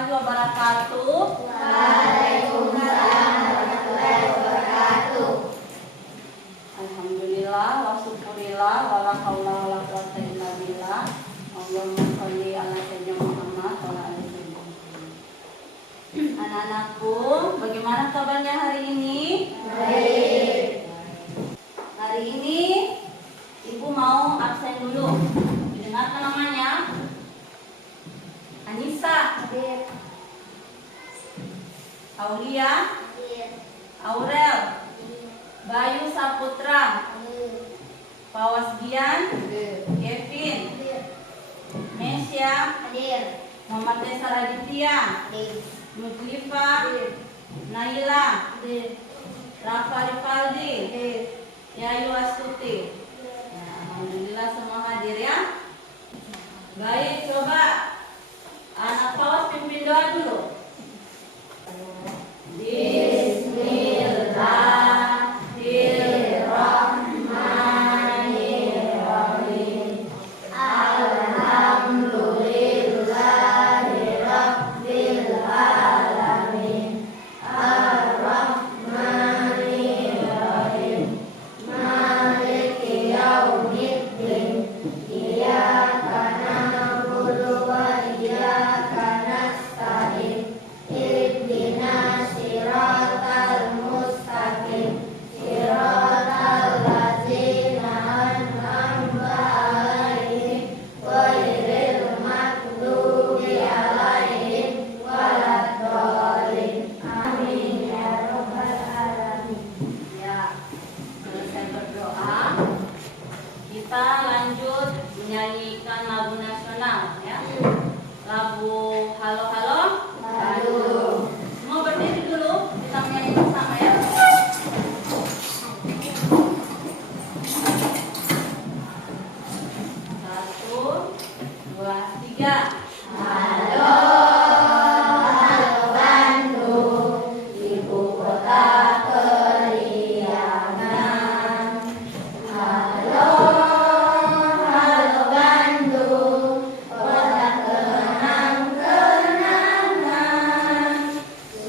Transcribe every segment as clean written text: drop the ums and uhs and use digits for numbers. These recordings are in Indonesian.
warahmatullahi wabarakatuh. Waalaikumsalam warahmatullahi wabarakatuh. Alhamdulillah wa syukurillah wa la haula wa la quwwata illa billah. Allahumma sholli ala sayyidina Muhammad wa ala ali sayyidina. Anak-anakku, bagaimana kabarnya hari ini? Baik. Hari ini Ibu mau absen dulu. Didengarkan namanya? Anissa, Hadir. Aulia, Hadir. Aurel, Bayu Saputra, Hadir. Pawasgian, Hadir. Kevin, Hadir. Mesya, Hadir. Muhammad Desa Raditya, Hadir. Mutlifa, Hadir. Naila, Hadir. Rafa Rifaldi, Hadir. Yayu Astuti. Ya, alhamdulillah semua hadir ya. Baik, coba anak pawas pimpin doa dulu. Bismillahirrahmanirrahim. Alhamdulillahirabbil alamin. Ar-Rahmanirrahim. Maliki yaumiddin. Iyyaka na'budu wa iyyaka nasta'in. Ihdinas siratal mustaqim. Siratal ladzina an'amta 'alaihim ghairil maghdubi 'alaihim waladdallin. Amin ya rabbal alamin. Ya, selesai berdoa, kita lanjut menyanyikan lagu nasional ya. Lagu Halo Halo. Semua berdiri dulu, kita menyanyi bersama ya. 1, 2, 3. Halo, halo Bandung, ibu kota keriangan. Halo, halo Bandung, kota kenang-kenangan.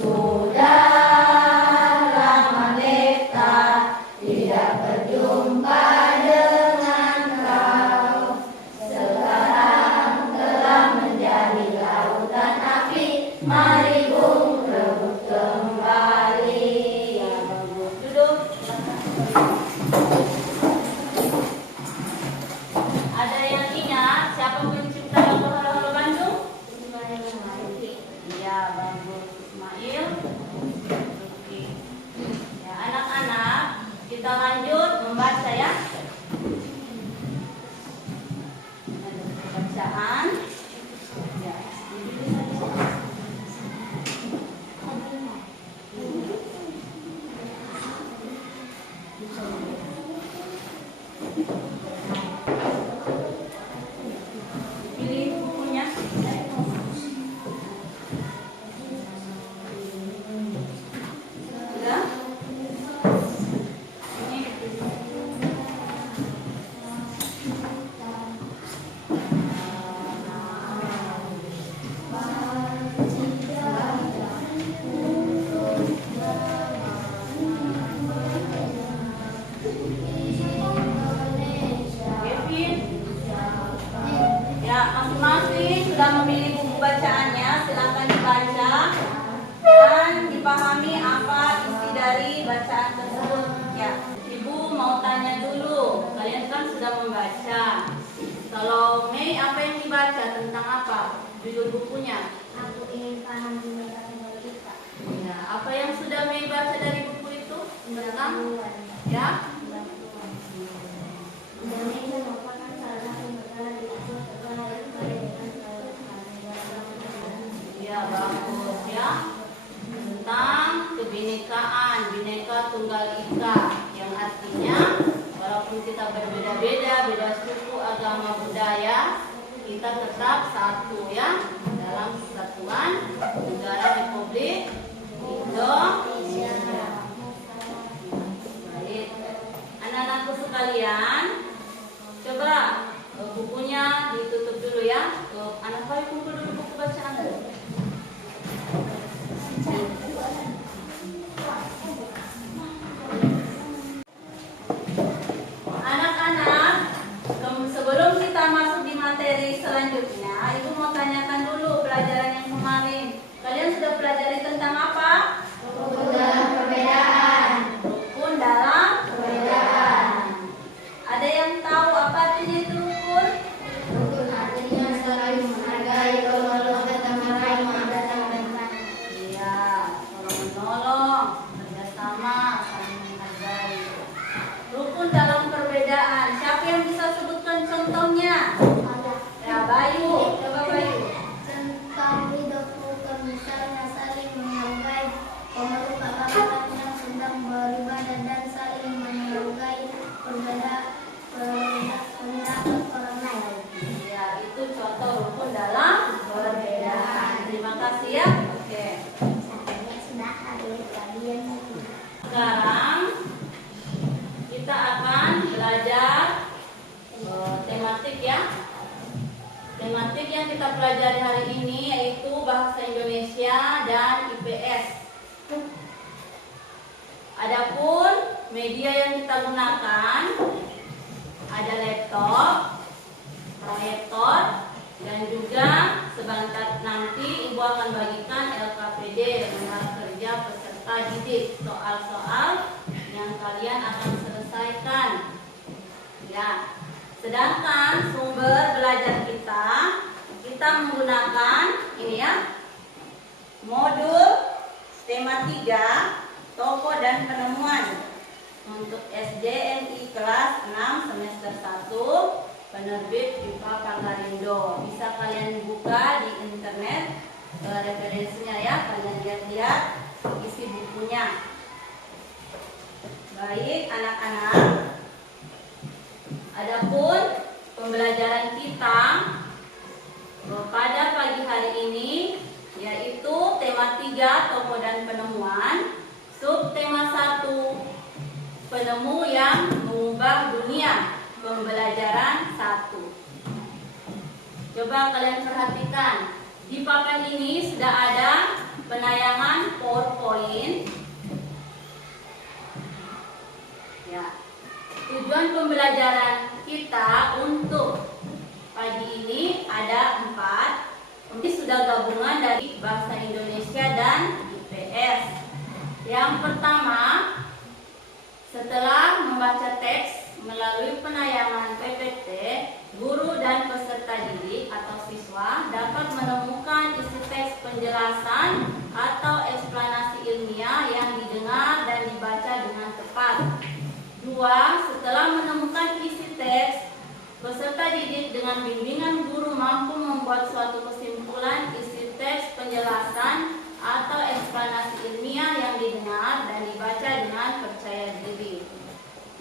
Sudah lama beta tidak berjumpa dengan kau. Sekarang telah menjadi lautan api. Mari bung rebut kembali. Ya bagus, duduk. Ada yang ingat siapa pencipta lagu Halo Halo Bandung? Iya, bagus. Ismail. Oke. Ya, anak-anak, kita lanjut membaca ya. Ada bacaan. Ya, duduk saja. Pilih bukunya. Sudah? Ini. Kevin. Ya, masing-masing sudah memilih buku bacaannya, silakan dibaca dan dipahami apa isi dari bacaan tersebut. Ya, Ibu mau tanya dulu, kalian kan sudah membaca. Kalau Mei, apa yang dibaca, tentang apa judul bukunya? Aku ingin paham tentang kita. Ya, apa yang sudah Mei baca dari buku itu? Tentang ya? Indonesia merupakan salah satu negara di Asia Tenggara yang kaya dengan Ya, bagus ya. Tentang kebinekaan, Bhinneka Tunggal Ika, yang artinya walaupun kita berbeda-beda, beda suku, agama, budaya, kita tetap satu ya dalam kesatuan negara Republik Indonesia. Baik, anak-anakku sekalian, coba bukunya ditutup dulu ya. Anak Bayu kumpul dulu buku bacaan dulu. kasih ya. Oke. Saya sudah hadir kalian. Sekarang kita akan belajar tematik ya. Tematik yang kita pelajari hari ini yaitu bahasa Indonesia dan IPS. Adapun media yang kita gunakan ada laptop, proyektor, dan juga sebentar nanti Ibu akan bagikan LKPD lembaga kerja peserta didik, soal-soal yang kalian akan selesaikan. Ya. Sedangkan sumber belajar kita menggunakan ini ya. Modul tema 3 Tokoh dan Penemuan untuk SDNI kelas 6 semester 1 penerbit IPA Pangarindo. Bisa kalian buka di internet referensinya ya, kalian lihat-lihat isi bukunya. Baik anak-anak, adapun pembelajaran kita pada pagi hari ini yaitu tema 3 Tokoh dan Penemuan, subtema 1 penemu yang mengubah dunia, pembelajaran 1. Coba kalian perhatikan, di papan ini sudah ada penayangan PowerPoint. Ya. Tujuan pembelajaran kita untuk pagi ini ada 4. Ini sudah gabungan dari bahasa Indonesia dan IPS. Yang pertama, setelah membaca teks melalui penayangan PPT, guru dan peserta didik atau siswa dapat menemukan isi teks penjelasan atau eksplanasi ilmiah yang didengar dan dibaca dengan tepat. 2. Setelah menemukan isi teks, peserta didik dengan bimbingan guru mampu membuat suatu kesimpulan isi teks penjelasan atau eksplanasi ilmiah yang didengar dan dibaca dengan percaya diri.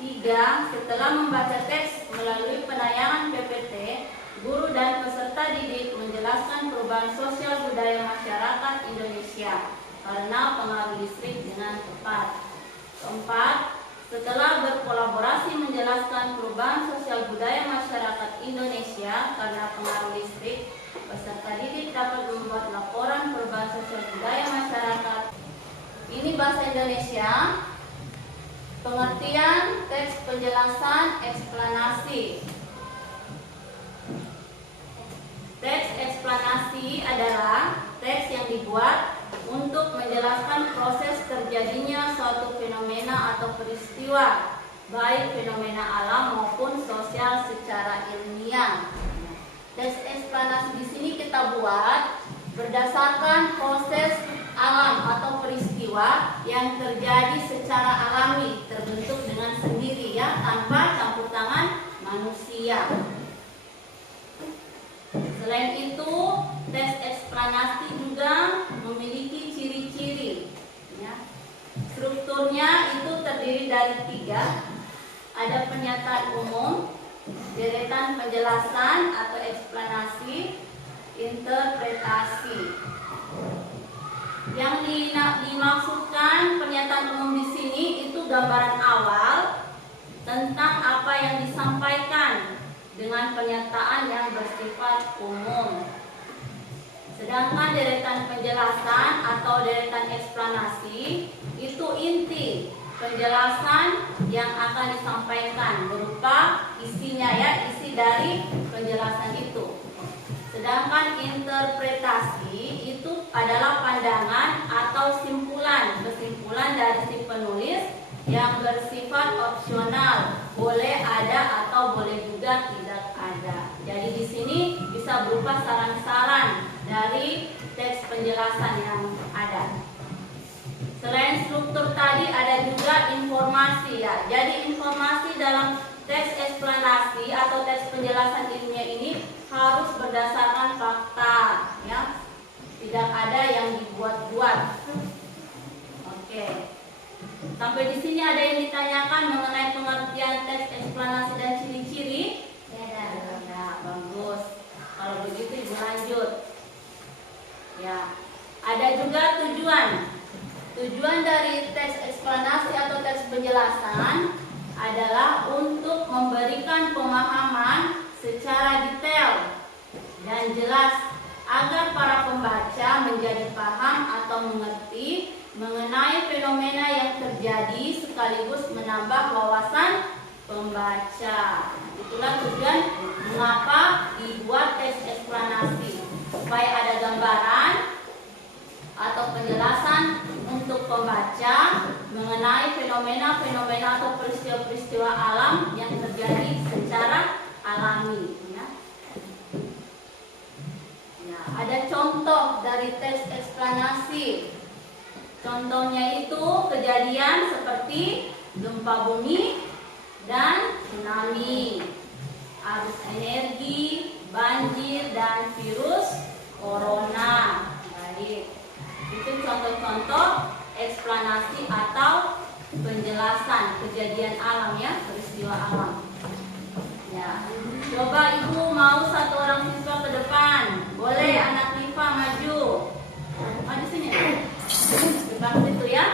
3. Setelah membaca teks melalui penayangan PPT, guru dan peserta didik menjelaskan perubahan sosial budaya masyarakat Indonesia karena pengaruh listrik dengan tepat. 4. Setelah berkolaborasi menjelaskan perubahan sosial budaya masyarakat Indonesia karena pengaruh listrik, peserta didik dapat membuat laporan perubahan sosial budaya masyarakat. Ini bahasa Indonesia. Pengertian teks penjelasan eksplanasi. Teks eksplanasi adalah teks yang dibuat untuk menjelaskan proses terjadinya suatu fenomena atau peristiwa, baik fenomena alam maupun sosial secara ilmiah. Teks eksplanasi di sini kita buat berdasarkan proses alam atau peristiwa yang terjadi secara alami, terbentuk dengan sendiri ya, tanpa campur tangan manusia. Selain itu, teks eksplanasi juga memiliki ciri-ciri ya. Strukturnya itu terdiri dari 3. Ada pernyataan umum, deretan penjelasan atau eksplanasi, interpretasi. Yang dimaksudkan pernyataan umum di sini itu gambaran awal tentang apa yang disampaikan dengan pernyataan yang bersifat umum. Sedangkan deretan penjelasan atau deretan eksplanasi itu inti penjelasan yang akan disampaikan berupa isinya ya, isi dari penjelasan itu. Sedangkan interpretasi itu adalah pandangan atau kesimpulan dari si penulis yang bersifat opsional, boleh ada atau boleh juga tidak ada. Jadi di sini bisa berupa saran-saran dari teks penjelasan yang ada. Selain struktur tadi ada juga informasi ya. Jadi informasi dalam teks eksplanasi atau teks penjelasan ilmiah ini harus berdasarkan fakta ya. Tidak ada yang dibuat-buat. Oke. Sampai di sini ada yang ditanyakan mengenai pengertian teks eksplanasi dan ciri-ciri? Ya, bagus. Kalau begitu Ibu lanjut. Ya. Ada juga tujuan. Tujuan dari teks eksplanasi atau teks penjelasan adalah untuk memberikan pemahaman secara detail dan jelas agar para pembaca menjadi paham atau mengerti mengenai fenomena yang terjadi sekaligus menambah wawasan pembaca. Itulah tujuan mengapa dibuat teks eksplanasi, supaya ada gambaran atau penjelasan untuk pembaca mengenai fenomena-fenomena atau peristiwa-peristiwa alam yang terjadi secara alami. Ya, ada contoh dari teks eksplanasi. Contohnya itu kejadian seperti gempa bumi dan tsunami, arus energi, banjir, dan virus corona. Baik, itu contoh-contoh eksplanasi atau penjelasan kejadian alam ya, peristiwa alam. Ya, coba ibu mau satu orang siswa ke depan. Boleh anak Liva maju. Maju sini. Depan situ ya.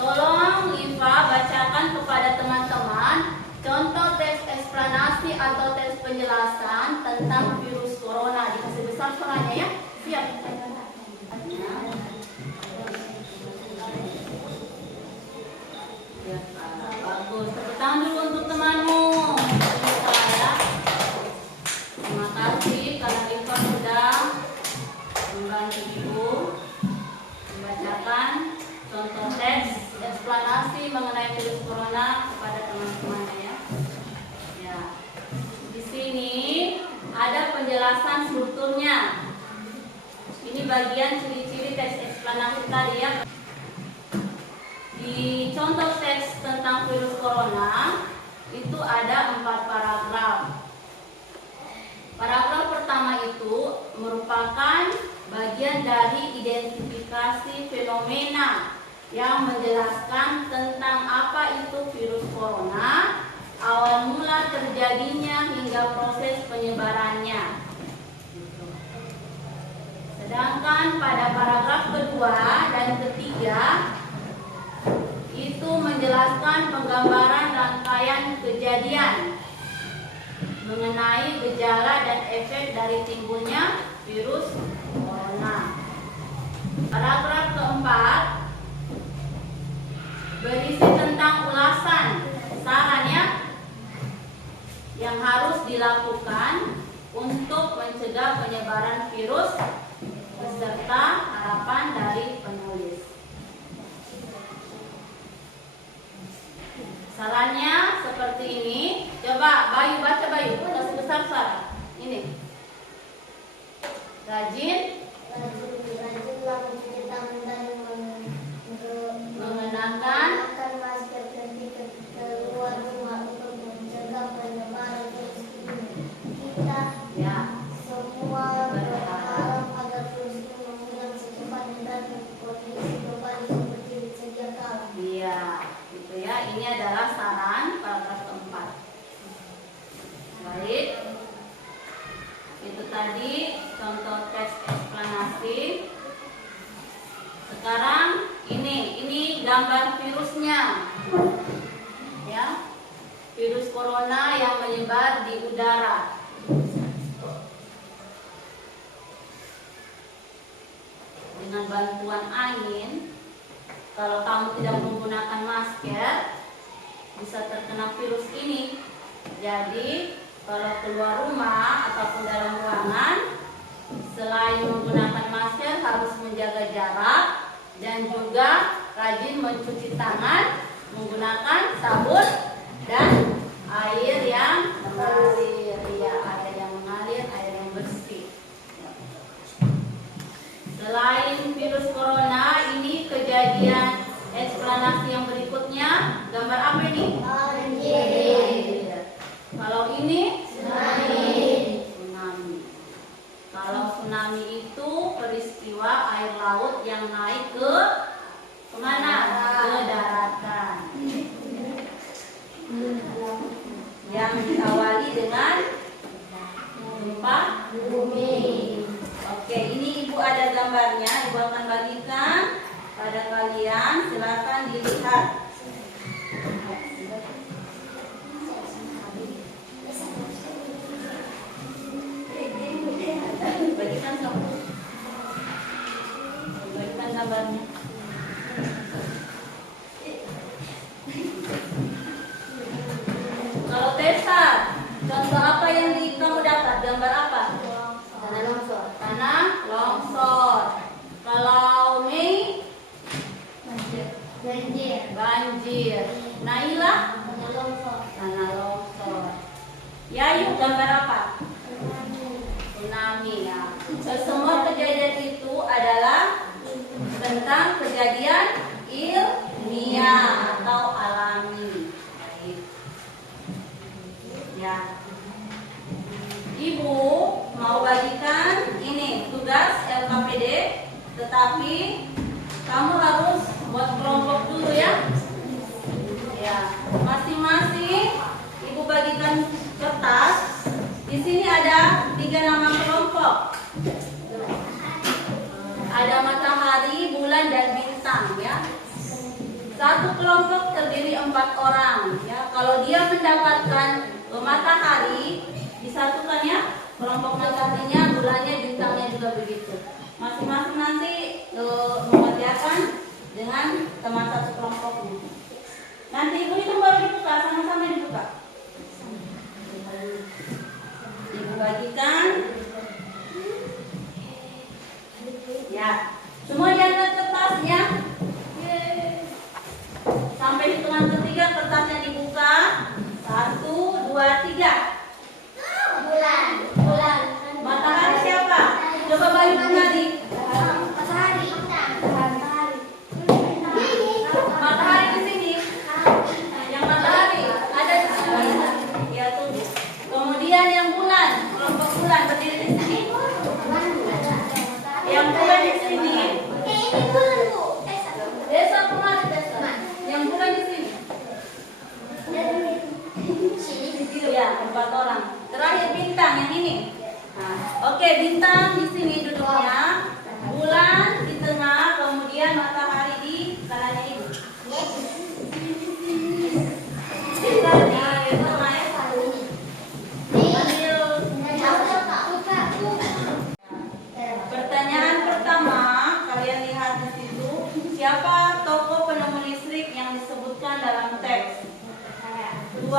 Tolong Liva bacakan kepada teman-teman contoh teks eksplanasi atau teks penjelasan tentang virus corona. Dikasih besar suaranya ya. Siap. Ya, bagus. Tepuk tangan dulu untuk temanmu. Terima kasih karena Liva sudah membantu ibu membacakan contoh teks eksplanasi mengenai virus corona kepada teman-temannya ya. Ya. Di sini ada penjelasan strukturnya. Ini bagian ciri-ciri teks eksplanasi tadi ya. Di contoh teks tentang virus corona itu ada 4 paragraf. Paragraf pertama itu merupakan bagian dari identifikasi fenomena yang menjelaskan tentang apa itu virus corona, awal mula terjadinya hingga proses penyebarannya. Sedangkan pada paragraf kedua dan ketiga itu menjelaskan penggambaran rangkaian kejadian mengenai gejala dan efek dari timbulnya virus corona. Paragraf keempat berisi tentang ulasan sarannya yang harus dilakukan untuk mencegah penyebaran virus beserta harapan dari penulis. Sarannya seperti ini. Coba Bayu baca, Bayu. Kasih besar suara. Ini. Rajinlah mencuci tangan dan mengenakan masker ketika keluar rumah untuk mencegah penyebaran virus ini. Kita ya semua berharap agar virus ini menghilang secepatnya dan kondisi kembali seperti sedia kala. Iya, gitu ya. Ini adalah saran paragraf keempat. Baik. Itu tadi contoh teks eksplanasi. Sekarang ini gambar virusnya. Ya. Virus corona yang menyebar di udara. Dengan bantuan angin, kalau kamu tidak menggunakan masker, bisa terkena virus ini. Jadi, kalau keluar rumah ataupun dalam ruangan, selain menggunakan masker harus menjaga jarak dan juga rajin mencuci tangan menggunakan sabun dan air yang mengalir. Ya, air yang mengalir, air yang bersih. Selain virus corona, ini kejadian eksplanasi yang berikutnya. Gambar apa ini? Banjir. Kalau ini Tsunami. tsunami. Kalau tsunami itu peristiwa air laut yang naik ke kemana? Ke daratan. Yang diawali dengan gempa bumi. Oke, ini ibu Ibu ada gambarnya, Ibu akan bagikan pada kalian. Silakan dilihat. Bagikan kamu. Bagikan gambarnya. Kalau Tessa, contoh apa yang kamu dapat? Gambar apa? Tanah longsor. Tanah longsor. Kalau Mei, Banjir. banjir. Naila, Tanah longsor. tanah longsor. Yayu, gambar apa? Tsunami ya. Semua kejadian itu adalah tentang kejadian ilmiah atau alami. Baik. Ya. Ibu mau bagikan ini tugas LKPD, tetapi kamu harus buat kelompok dulu ya. Ya, masing-masing ibu bagikan kertas. Di sini ada 3 nama kelompok. Ada matahari, bulan, dan bintang ya. Satu kelompok terdiri 4 orang ya. Kalau dia mendapatkan matahari, disatukan ya. Kelompok mataharinya, bulannya, bintangnya juga begitu. Masing-masing nanti mengerjakan dengan teman satu kelompoknya. Nanti ibu itu baru dibuka, sama-sama dibuka. Ibu bagikan. Ya, semua diangkat kertasnya. Sampai hitungan ketiga kertasnya dibuka. 1, 2, 3. Bulan. Bulan. Matahari siapa? Coba Bayu kenali. Matahari. Matahari. Matahari di sini. Yang matahari ada di sini. Ya tuh. Kemudian yang bulan, kelompok bulan berdiri di sini. Yang bulan di sini. Ini bulan, Bu. Desa pengaruh desa. Yang bulan di sini. Ya, 4 orang. Terakhir bintang yang ini. Nah, oke, bintang di sini duduknya. Bulan di tengah, kemudian matahari di kanannya ibu. Bintang di tengah ya. Sambil pertanyaan pertama, kalian lihat di situ, siapa tokoh penemu listrik yang disebutkan dalam teks? 2,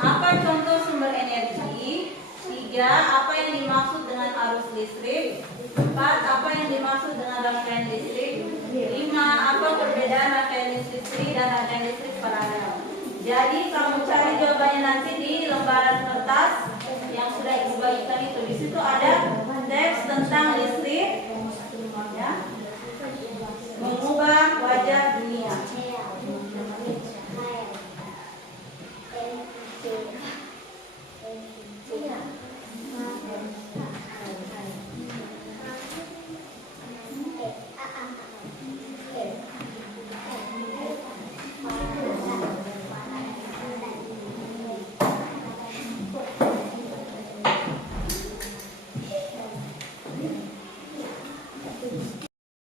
apa contoh sumber energi? 3, apa yang dimaksud dengan arus listrik? 4, apa yang dimaksud dengan rangkaian listrik? 5, apa perbedaan rangkaian listrik dan rangkaian listrik paralel? Jadi kamu cari jawabannya nanti di lembaran kertas yang sudah ibu bagikan itu. Di situ ada teks tentang listrik, ya, mengubah wajah dunia.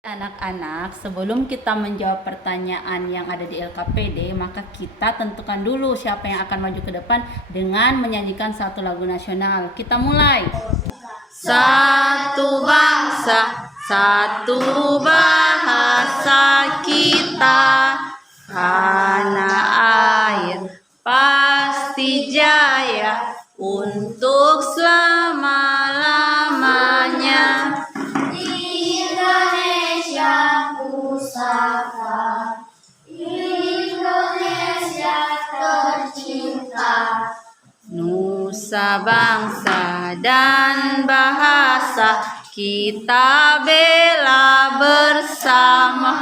Anak-anak, sebelum kita menjawab pertanyaan yang ada di LKPD, maka kita tentukan dulu siapa yang akan maju ke depan dengan menyanyikan satu lagu nasional. Kita mulai. Satu bangsa, satu bahasa kita, tanah air pasti jaya untuk selama-lamanya. Indonesia pusaka, Indonesia tercinta, Nusa bangsa dan bahasa kita bela bersama.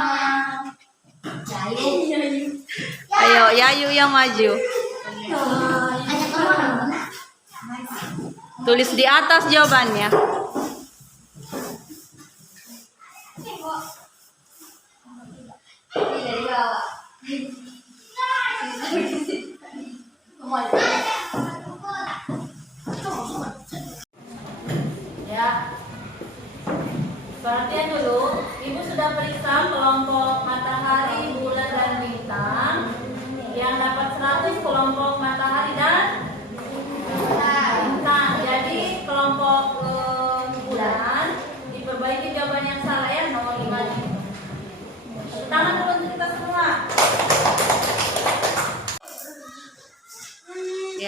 Ayo, Yayu yang maju. Tulis di atas jawabannya. Ya.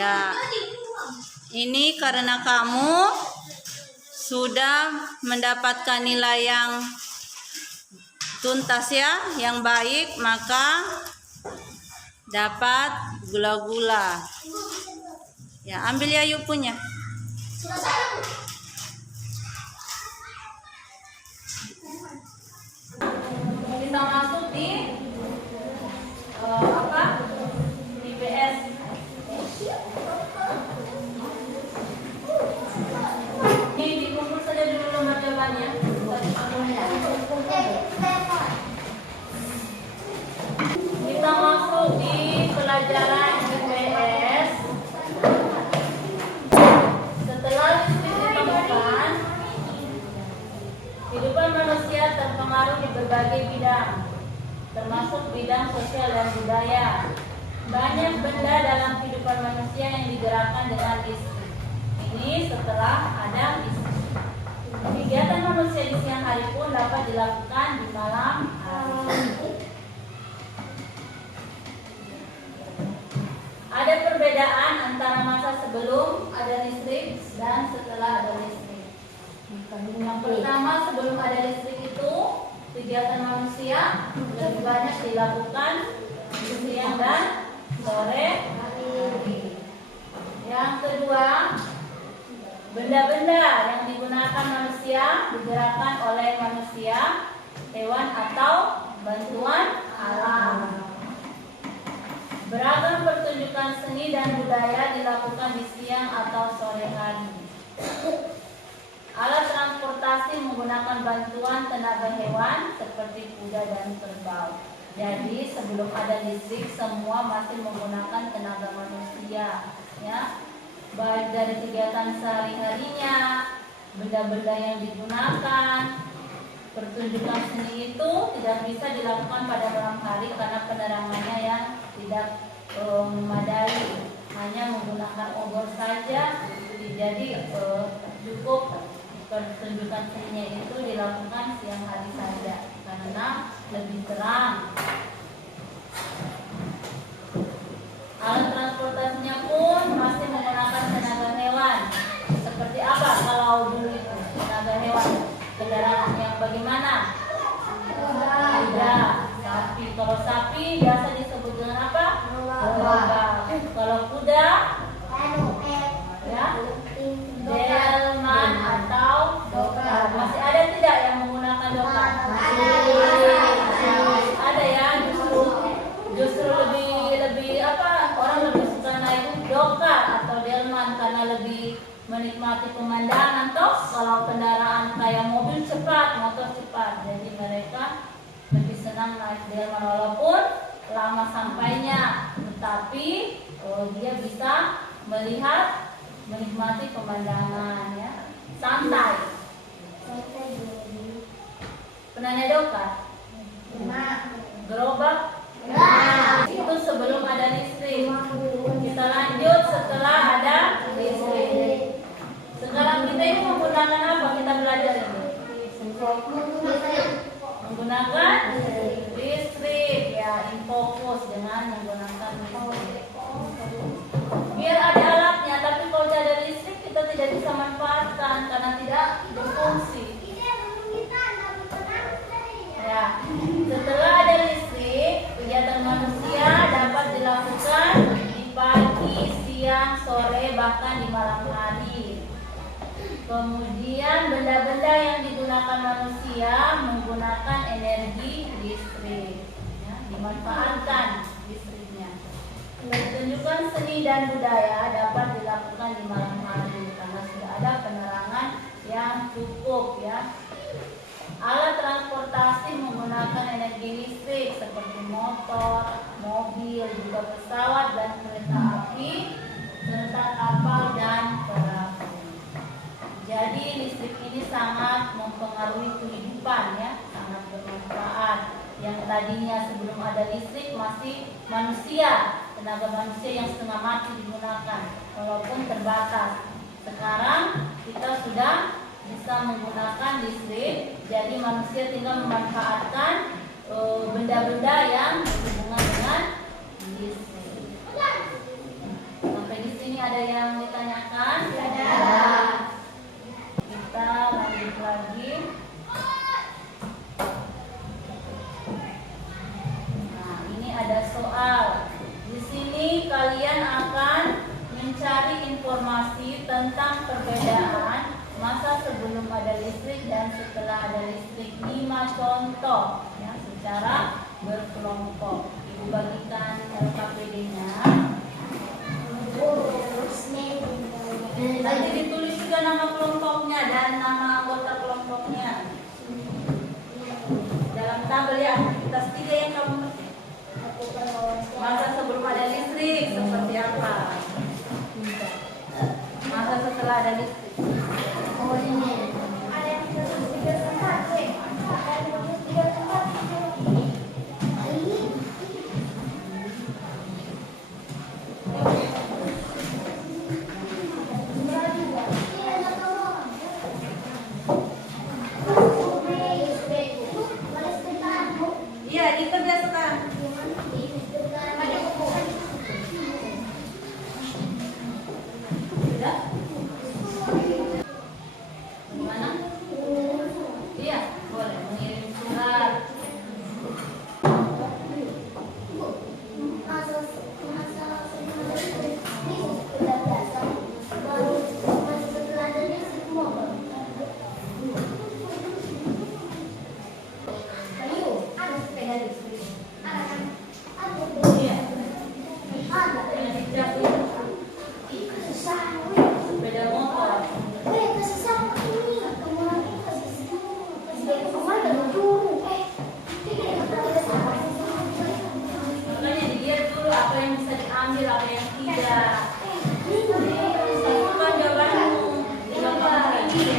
Ya, ini karena kamu sudah mendapatkan nilai yang tuntas ya, yang baik, maka dapat gula-gula. Ya, ambil ya yuk punya. Kita masuk di di PS. Ini dikumpul saja dulu nomor jawabannya. Kita masuk di pelajaran IPS. Setelah listrik ditemukan, kehidupan manusia terpengaruh di berbagai bidang, termasuk bidang sosial dan budaya. Banyak benda dalam kehidupan manusia yang digerakkan dengan listrik. Ini setelah ada listrik. Kegiatan manusia di siang hari pun dapat dilakukan di malam hari. Ada perbedaan antara masa sebelum ada listrik dan setelah ada listrik. Yang pertama, sebelum ada listrik itu kegiatan manusia lebih banyak dilakukan di siang dan sore hari. Yang kedua, benda-benda yang digunakan manusia digerakkan oleh manusia, hewan atau bantuan alam. Beragam pertunjukan seni dan budaya dilakukan di siang atau sore hari. Alat transportasi menggunakan bantuan tenaga hewan seperti kuda dan kerbau. Jadi sebelum ada listrik semua masih menggunakan tenaga manusia, ya. Baik dari kegiatan sehari-harinya, benda-benda yang digunakan. Pertunjukan seni itu tidak bisa dilakukan pada malam hari karena penerangannya yang tidak memadai, hanya menggunakan obor saja. Jadi cukup pertunjukan seninya itu dilakukan siang hari saja karena lebih terang. Alat transportasinya pun masih menggunakan tenaga hewan. Seperti apa kalau dulu itu tenaga hewan? Kendaraan yang bagaimana? Kuda, sapi. Kalau sapi biasa disebut dengan apa? Kalau kuda, ya, delman atau dokar. Masih ada tidak yang menggunakan dokar? Ada ya, justru lebih apa? Orang lebih suka naik dokar atau delman karena lebih menikmati pemandangan toh. Kalau kendaraan kayak mobil cepat, motor cepat, jadi mereka lebih senang naik delman walaupun lama sampainya, tetapi dia bisa melihat, menikmati pemandangan, ya, santai. Pernah naik dokar? Gerobak? Itu sebelum ada listrik. Kita lanjut setelah ada listrik. Sekarang kita ini menggunakan apa? Kita belajar ini menggunakan listrik, ya, infokus dengan menggunakan listrik. Biar ada alatnya, tapi kalau tidak ada listrik kita tidak bisa manfaatkan karena tidak berfungsi. Ya, setelah ada listrik, kegiatan manusia dapat dilakukan di pagi, siang, sore, bahkan di malam hari. Kemudian benda-benda yang digunakan manusia menggunakan energi listrik, ya, dimanfaatkan listriknya. Pertunjukan seni dan budaya dapat dilakukan di malam hari karena sudah ada penerangan yang cukup, ya. Alat transportasi menggunakan energi listrik seperti motor, mobil, juga pesawat dan kereta api, serta kapal dan perahu. Jadi listrik ini sangat mempengaruhi kehidupan, ya, sangat bermanfaat. Yang tadinya sebelum ada listrik masih manusia, tenaga manusia yang setengah mati digunakan, walaupun terbatas. Sekarang kita sudah bisa menggunakan listrik, jadi manusia tinggal memanfaatkan benda-benda yang berhubungan dengan listrik. Sampai di sini yang ditanyakan? Ada. Kita lanjut lagi. Nah, ini ada soal. Di sini kalian akan mencari informasi tentang perbedaan masa sebelum ada listrik dan setelah ada listrik. 5 contoh ya, secara berkelompok. Ibu bagikan KPD-nya. Nanti ditulis juga nama kelompoknya dan nama anggota kelompoknya dalam tabel ya. Aktivitas 3 yang kamu ngerti. Masa sebelum ada listrik seperti apa? Masa setelah ada listrik. Iya, dikerja sekarang. Sudah? Gimana? Iya, boleh mengirim surat. Iya. Sepeda motor. Makanya dilihat dulu apa yang bisa diambil, apa yang tidak. Satukan jawabanmu. Jawaban ini.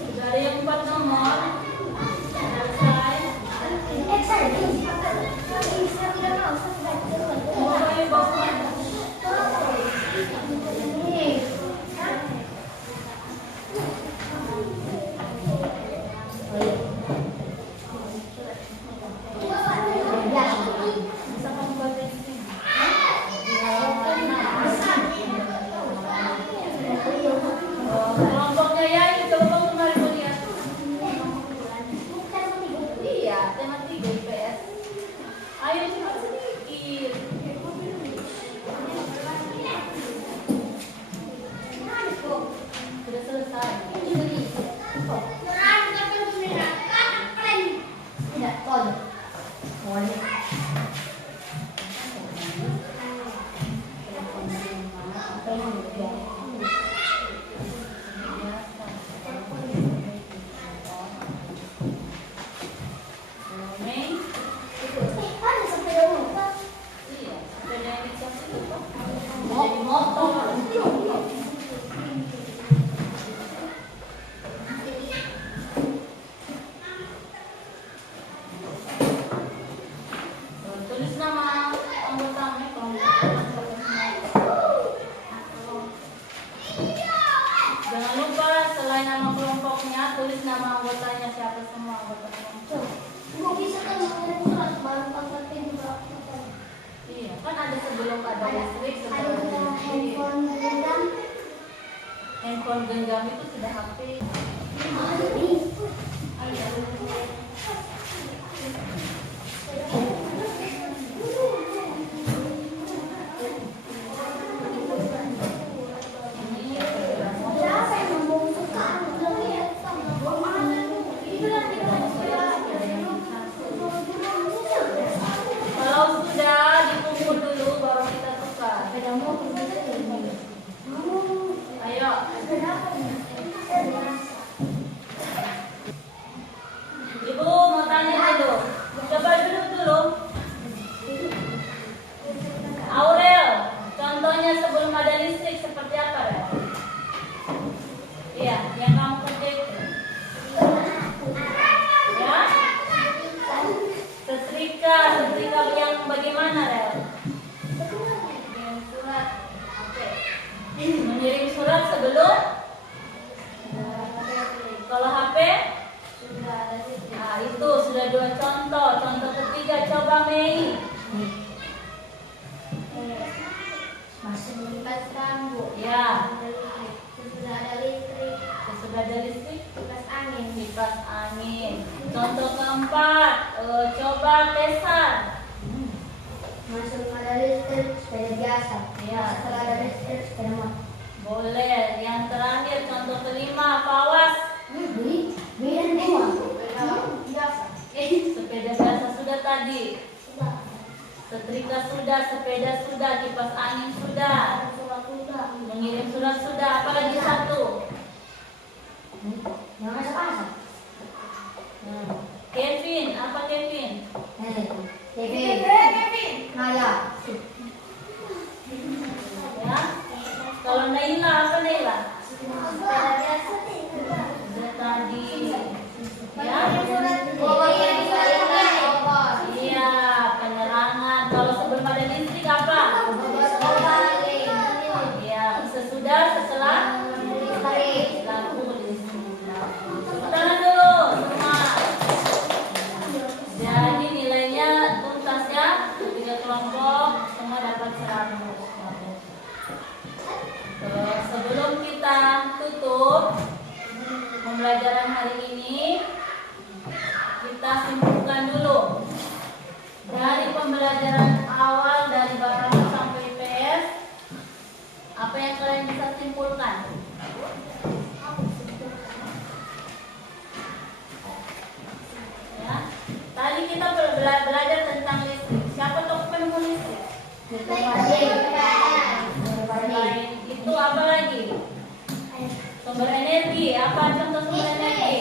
Sudah ada yang 4 nomor. Selesai. Mulai bawa. Bisa kamu baca di sini. Kelompoknya ya, itu kelompok kemarin melihat. Iya, tema 3 IPS. Ayo cepat sedikit. Sudah selesai. Iya, sepeda yang dikasih itu kok. Jadi motor. Tulis nama anggotanya Jangan lupa selain nama kelompoknya, tulis nama anggotanya siapa semua anggota kelompok. Iya, kan ada sebelum ada listrik, setelah ada listrik. Handphone genggam itu sudah HP. Kalau sudah dikumpul dulu baru kita tukar. Ayo. Ibu mau tanya dulu. Coba duduk dulu. Masuk ada listrik sepeda biasa. Ya. Setelah ada listrik sepeda motor. Boleh. Yang terakhir contoh kelima, apa awas? Beda dua. Sepeda biasa. Sepeda biasa sudah tadi. Sudah. Setrika sudah, sepeda sudah, kipas angin sudah, Surat sudah. mengirim surat sudah. Apalagi satu? Yang masak-masak. Kevin, apa Kevin? Kevin. Naya. Ya. Kalau Naila, apa Naila? Sepeda biasa. Sudah tadi. Ya. Iya, penerangan. Kalau sebelum ada listrik apa? Iya, sesudah, setelah lampu listrik. Tepuk tangan dulu semua. Jadi nilainya tuntas ya. 3 kelompok semua dapat 100. Sebelum kita tutup pembelajaran hari ini, kita simpulkan dulu dari pembelajaran awal dari Bapak sampai PS. Apa yang kalian bisa simpulkan? Ya, tadi kita belajar tentang listrik. Siapa tokoh penemu listrik? Selain itu apa lagi? Sumber energi. Apa contoh sumber energi?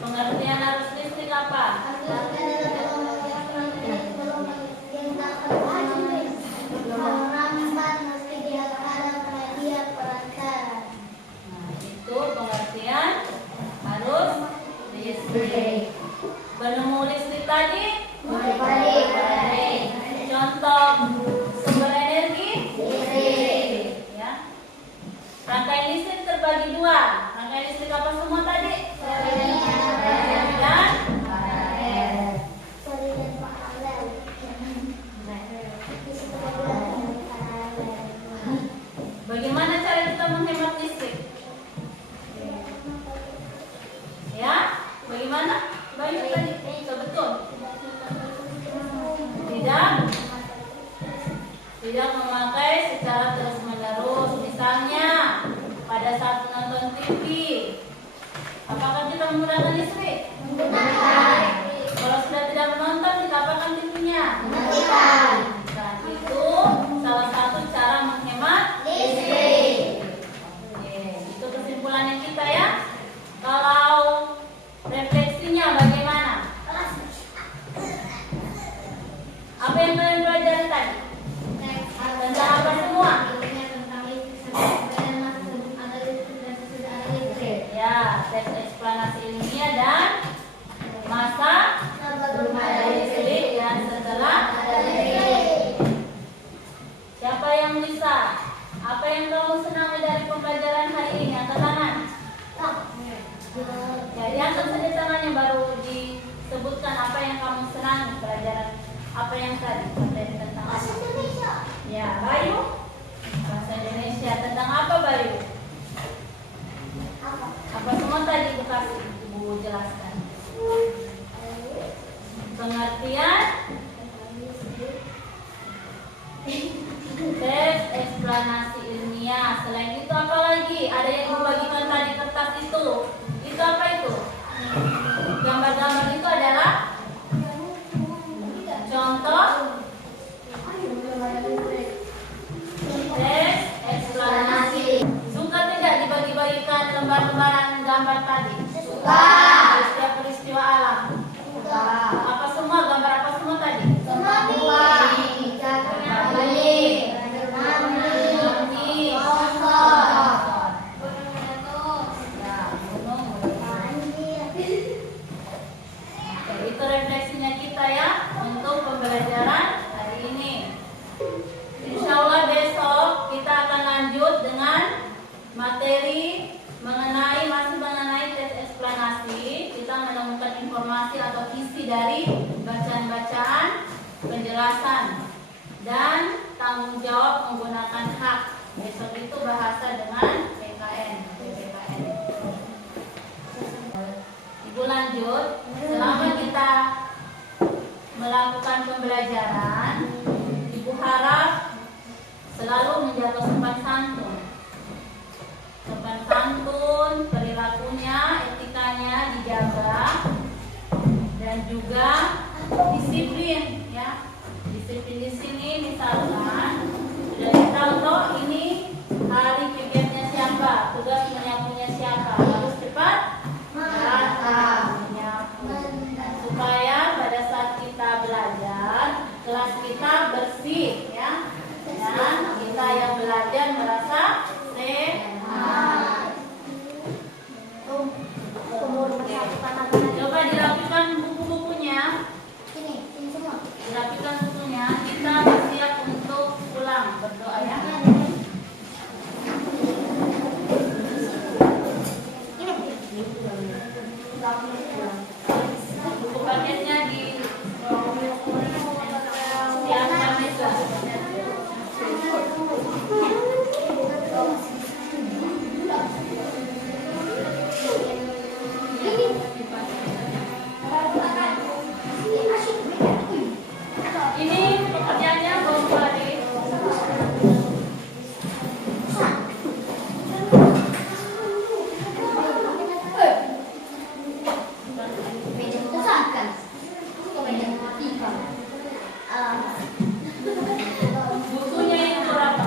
Pengertian arus listrik apa? Nah, itu pengertian arus listrik. Penemu listrik tadi? Contoh sumber energi? Ya. Rangkaian listrik terbagi dua. Rangkaian listrik apa semua tadi? Dan bagaimana cara kita menghemat listrik? Ya, bagaimana? Bayu tadi, betul. Tidak memakai secara terus-menerus. Misalnya pada saat menonton TV, apakah kita menggunakan listrik? Kalau sudah tidak menonton, kita apakan TV-nya? Nah, itu salah satu cara menghemat listrik. Oke, itu kesimpulannya kita ya. Kalau refleksinya bagaimana? Apa yang kalian pelajari tadi? Tentang apa semua? Ya, teks eksplanasi ilmiah dan masa listrik dan setelah. Siapa yang bisa? Apa yang kamu senangi dari pembelajaran hari ini? Angkat tangan. Ya, diangkat saja tangannya baru disebutkan apa yang kamu senangi pelajaran. Apa yang tadi? Materi tentang Bahasa Indonesia. ya, Bayu. Bahasa Indonesia tentang apa, Bayu? Apa semua tadi Bu kasih, Bu jelaskan. Pengertian teks eksplanasi ilmiah. Selain itu apa lagi? Ada yang membagikan tadi kertas itu. Itu apa itu? Gambar-gambar itu adalah contoh teks eksplanasi. Suka tidak dibagi-bagikan lembar-lembaran gambar tadi? Suka. Peristiwa-peristiwa alam. Suka. Apa semua? Gambar apa semua tadi? Tsunami. Itu refleksinya kita ya untuk pembelajaran hari ini. Insya Allah besok kita akan lanjut dengan materi masih mengenai tes eksplanasi. Kita menemukan informasi atau isi dari bacaan-bacaan, penjelasan dan tanggung jawab menggunakan hak. Besok itu bahasa dengan PKN. Ibu lanjut, selama kita melakukan pembelajaran, Ibu harap selalu menjaga sopan santun. Sopan santun, perilakunya, etikanya dijaga, dan juga disiplin, ya. Disiplin di sini misalkan sudah ditahu toh ini hari kegiatannya siapa, tugas menyapunya siapa, harus cepat datang menyapu supaya pada saat kita belajar kelas kita bersih, ya, dan kita yang belajar merasa sehat. Coba dirapikan buku-bukunya, Ini semua. dirapikan bukunya. Kita bersiap untuk pulang, berdoa ya. Buku paketnya di atas meja. Ini pekerjaannya Bapak Ade. Bukunya itu berapa?